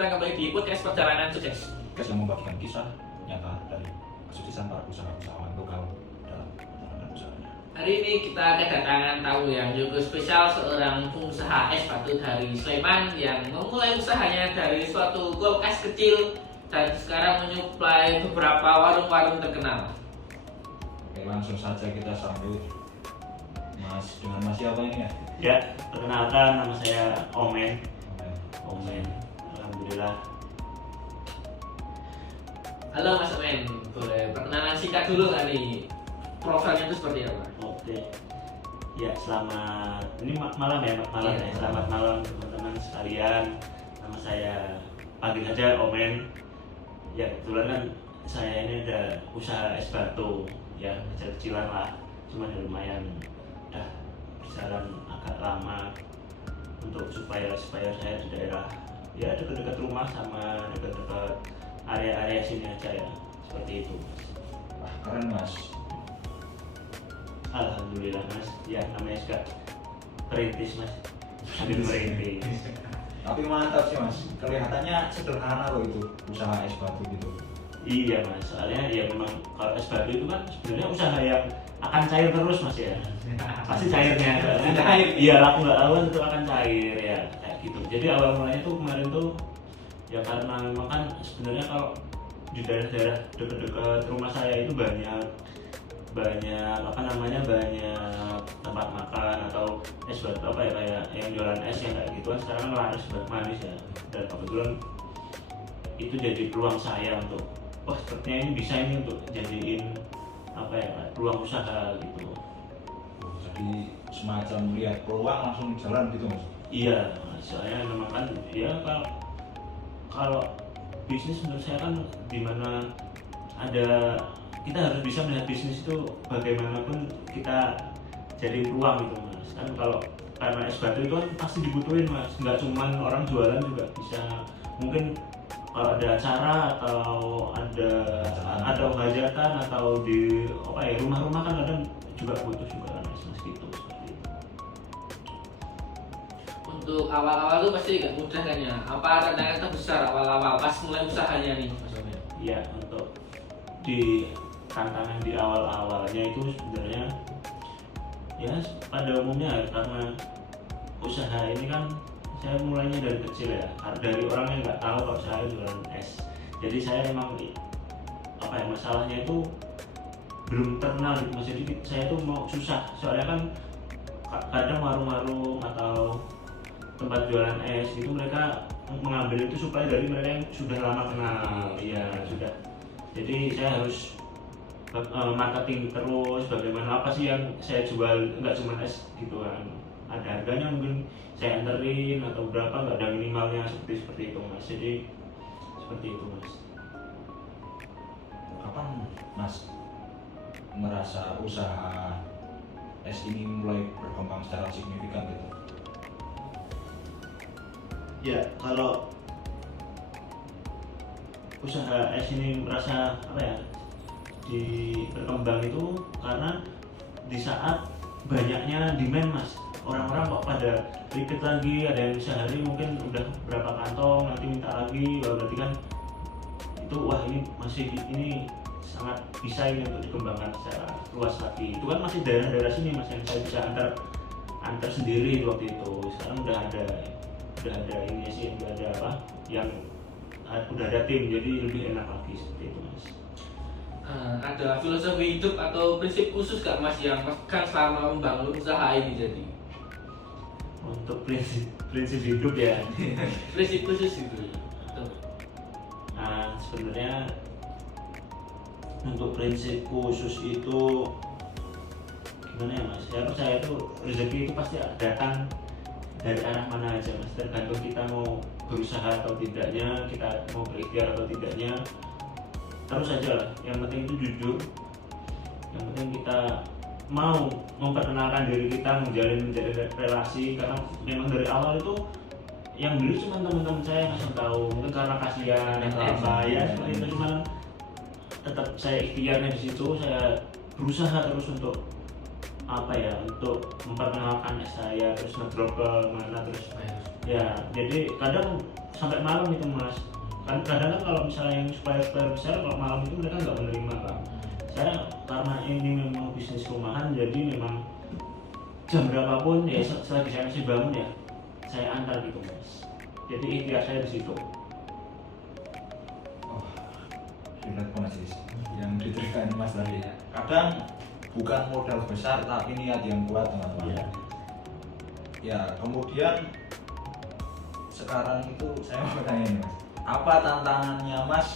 datang kembali di podcast Perjalanan Sukses. Podcast yang membagikan kisah nyata dari kesuksesan para usahawan lokal dalam perjalanan usahanya. Hari ini kita kedatangan tamu yang cukup spesial, seorang pengusaha es batu dari Sleman yang memulai usahanya dari suatu kulkas kecil dan sekarang menyuplai beberapa warung-warung terkenal. Oke, langsung saja kita sambut Mas, dengan Mas siapa ini ya? Ya, perkenalkan nama saya Omen. Oke. Alhamdulillah. Halo Mas Omen, boleh perkenalan singkat dulu nggak nih? Profilnya itu seperti apa? Oke. Ya, selamat ini malam ya, malam Iya. ya. Selamat malam teman-teman sekalian. Nama saya panggil aja Omen. Ya, kebetulan kan saya ini ada usaha es batu, ya kecil-kecilan lah. Cuma lumayan udah berjalan agak lama untuk supaya saya di daerah ya dekat-dekat rumah sama dekat-dekat area-area sini aja ya, seperti itu. Wah, keren Mas. Alhamdulillah Mas, ya namanya juga perintis Mas, sambil merintis. Tapi mantap sih Mas, kelihatannya sederhana loh itu usaha es batu gitu. Iya Mas, soalnya ya memang kalau es batu itu kan sebenarnya usaha yang akan cair terus Mas ya, pasti cairnya. Cair. Iya, laku nggak laku itu akan cair ya kayak gitu. Jadi awal mulanya tuh kemarin tuh ya karena memang kan sebenarnya kalau di daerah-daerah dekat-dekat rumah saya itu banyak apa namanya, banyak tempat makan atau es batu apa ya, kayak yang jualan es yang kayak gituan sekarang kan laris banget manis ya. Dan kebetulan itu jadi peluang saya untuk wah sepertinya ini bisa ini untuk jadiin apa ya, peluang usaha gitu. Jadi semacam lihat peluang langsung jalan gitu Mas. Iya, soalnya memang kan ya kalau bisnis menurut saya kan dimana ada, kita harus bisa melihat bisnis itu bagaimanapun kita jadi peluang gitu Mas. Kan kalau karena es batu itu kan pasti dibutuhin Mas, nggak cuman orang jualan juga bisa, mungkin kalau ada acara atau ada hajatan atau di apa ya, rumah-rumah kan kadang juga butuh juga kan es gitu, seperti itu. Untuk awal-awal tuh pasti nggak mudah kan ya? Apa tantangan terbesar awal-awal pas mulai usahanya nih Mas Omen? Ya, untuk di tantangan di awal-awalnya itu sebenarnya ya pada umumnya karena usaha ini kan saya mulainya dari kecil ya, dari orang yang nggak tahu kalau saya jualan es. Jadi saya emang apa ya, masalahnya itu belum terkenal gitu Mas. Jadi saya tuh mau susah, soalnya kan kadang warung-warung atau tempat jualan es itu mereka mengambil itu supaya dari mereka yang sudah lama kenal, ya sudah. Jadi saya harus marketing terus, bagaimana apa sih yang saya jual, nggak cuma es gitu kan, ada harganya mungkin saya anterin atau berapa, nggak ada minimalnya, seperti itu Mas. Jadi seperti itu Mas. Kapan Mas merasa usaha es ini mulai berkembang secara signifikan gitu? Ya, kalau usaha es ini merasa apa ya, berkembang itu karena di saat banyaknya demand Mas. Orang-orang kok pada repeat lagi, ada yang sehari mungkin udah berapa kantong, nanti minta lagi, berarti kan itu wah ini masih ini sangat bisa ini untuk dikembangkan secara luas lagi. Itu kan masih daerah-daerah sini Mas yang saya bisa antar sendiri waktu itu. Sekarang udah ada ini sih, udah ada apa yang udah ada tim, jadi lebih enak lagi seperti itu Mas. Ada filosofi hidup atau prinsip khusus gak Mas yang pegang selama membangun usaha ini jadi? Untuk prinsip hidup ya. Prinsip khusus itu. Nah, sebenarnya untuk prinsip khusus itu gimana ya Mas? Saya percaya itu rezeki itu pasti datang dari arah mana aja Mas. Tergantung kita mau berusaha atau tidaknya, kita mau berikhtiar atau tidaknya. Terus aja lah. Yang penting itu jujur. Yang penting kita mau memperkenalkan diri kita, menjalin relasi, karena memang dari awal itu yang beli cuma teman-teman saya yang tahu, mungkin karena kasihan atau apa ya seperti itu. Cuman tetap saya ikhtiarnya di situ, saya berusaha terus untuk apa ya, untuk memperkenalkan es saya, terus ngedrop ke mana, terus ya jadi kadang sampai malam itu mas. Kan kadang kan kalau misalnya yang supplier besar kalau malam itu mereka nggak menerima kan. Saya karena ini memang bisnis rumahan jadi memang jam berapapun ya selagi saya masih bangun ya saya antar gitu mas. Jadi ikhtiar saya di situ. Oh, relate banget sih yang diceritain Mas tadi. Kadang bukan modal besar tapi niat yang kuat teman-teman. Iya. Ya, kemudian sekarang itu saya mau tanya nih Mas, apa tantangannya Mas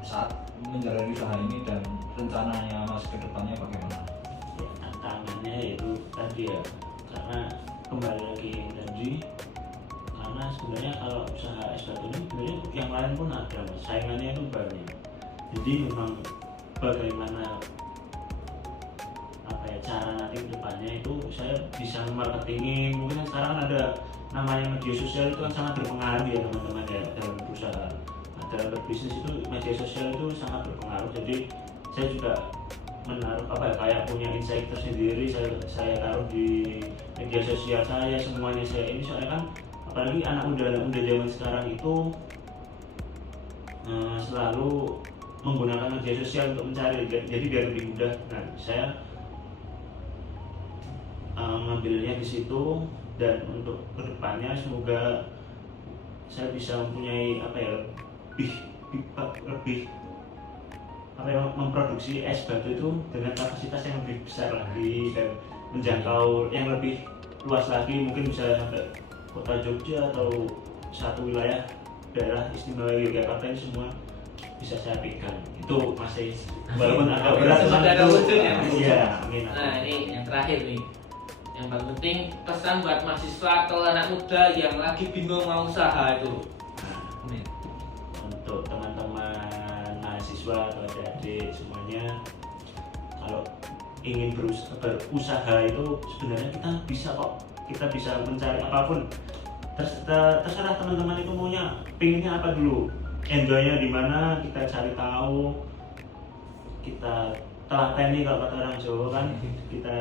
saat menjalani usaha ini dan rencananya Mas ke depannya bagaimana? Ya, tantangannya itu tadi ya, karena kembali lagi tadi, karena sebenarnya kalau usaha es batu ini sebenarnya yang lain pun ada mas, saingannya itu banyak. Jadi memang bagaimana apa ya cara nanti ke depannya itu saya bisa marketingin. Mungkin kan sekarang ada namanya media sosial itu kan sangat berpengaruh ya teman-teman ya dalam berusaha. Nah, dalam berbisnis itu media sosial itu sangat berpengaruh. Jadi saya juga menaruh apa ya, kayak punya insight tersendiri saya taruh di media sosial saya, semuanya saya ini soalnya kan apalagi anak muda zaman sekarang itu selalu menggunakan media sosial untuk mencari, jadi biar lebih mudah. Nah saya ngambilnya di situ dan untuk kedepannya semoga saya bisa mempunyai apa ya lebih apa ya, memproduksi es batu itu dengan kapasitas yang lebih besar lagi dan menjangkau yang lebih luas lagi, mungkin bisa sampai kota Jogja atau satu wilayah daerah istimewa Yogyakarta ini semua bisa saya pegang. Itu masih walaupun agak berat Sempat ada wujudnya. Iya, amin. Nah ini yang terakhir nih, yang paling penting pesan buat mahasiswa atau anak muda yang lagi bingung mau usaha itu. Nah, untuk teman-teman mahasiswa atau adik-adik semuanya, kalau ingin berusaha itu sebenarnya kita bisa mencari apapun. Terserah teman-teman itu maunya pinginnya apa dulu, enjoynya di mana, kita cari tahu, kita telateni kalau kata orang Jawa kan, kita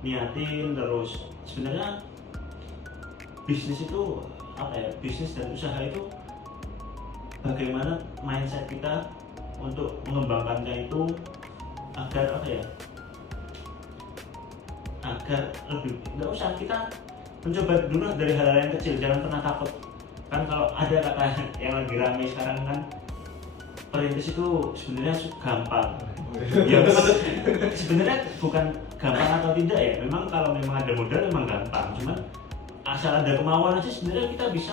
niatin terus. Sebenarnya bisnis itu apa ya, bisnis dan usaha itu bagaimana mindset kita untuk mengembangkannya itu agar apa ya, agar lebih nggak usah kita mencoba dulu dari hal-hal yang kecil, jangan pernah takut. Kan kalau ada kata yang lagi ramai sekarang kan, perintis itu sebenarnya gampang. Ya sebenarnya bukan gampang atau tidak ya, memang kalau memang ada modal memang gampang, cuman asal ada kemauan aja sebenarnya kita bisa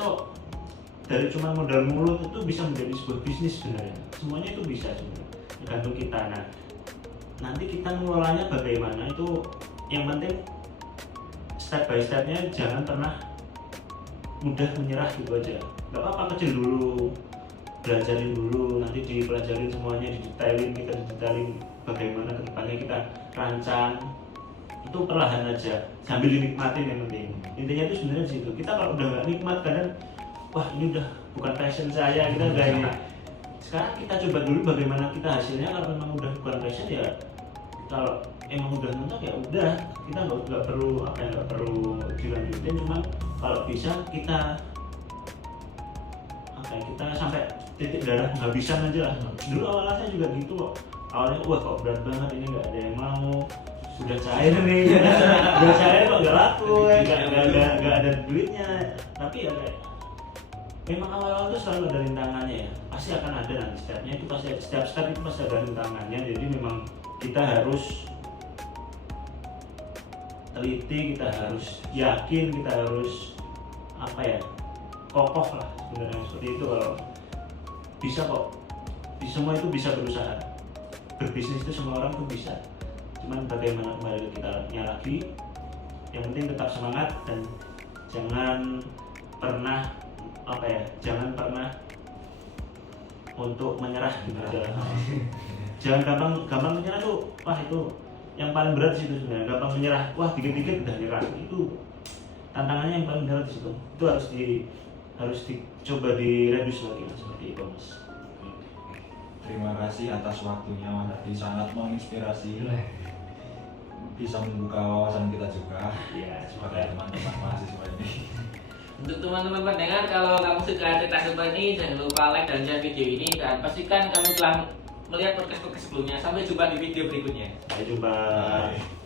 dari cuma modal mulut itu bisa menjadi sebuah bisnis sebenarnya. Semuanya itu bisa sebenarnya, tergantung kita. Nah nanti kita mengelolanya bagaimana itu yang penting step by stepnya, jangan pernah mudah menyerah gitu aja. Gak apa-apa, kecil dulu, belajarin dulu, nanti dipelajarin semuanya, kita didetailin bagaimana kedepannya kita rancang. Itu perlahan aja, sambil dinikmatin yang penting. Intinya itu sebenarnya di situ. Kita kalau udah gak nikmat kadang, wah ini udah bukan passion saya, kita udah ini. Sekarang kita coba dulu bagaimana kita hasilnya. Kalau memang udah bukan passion ya, kalau emang udah mentok ya udah, kita nggak perlu dilanjutin. Cuman kalau bisa kita kita sampai titik darah penghabisan aja lah. Dulu awalnya juga gitu kok, awalnya wah kok berat banget ini, nggak ada yang mau, sudah cair nih udah cair kok nggak laku, nggak ada duitnya. Tapi ya kayak memang awal-awal itu selalu ada rintangannya ya, pasti akan ada nanti stepnya itu, pasti setiap step itu pasti ada rintangannya. Jadi memang kita harus teliti, kita harus yakin, kita harus apa ya, kokoh lah sebenarnya seperti itu. Kalau bisa kok, semua itu bisa berusaha, berbisnis itu semua orang tuh bisa. Cuman bagaimana kembali ke kita lagi, yang penting tetap semangat dan jangan pernah apa ya, jangan pernah untuk menyerah gitu aja. Jangan gampang menyerah tuh, wah itu yang paling berat sih itu sebenarnya, gampang menyerah, wah dikit-dikit udah nyerah. Itu tantangannya yang paling berat di situ. Itu harus dicoba diredus lagi lah, seperti itu mas. Terima kasih atas waktunya Mas Ardi, sangat menginspirasi, bisa membuka wawasan kita juga. Iya, sebagai teman-teman mahasiswa ini. Untuk teman-teman pendengar, kalau kamu suka cerita seperti ini, jangan lupa like dan share video ini, dan pastikan kamu telah melihat podcast-podcast sebelumnya. Sampai jumpa di video berikutnya. Sampai jumpa. Bye.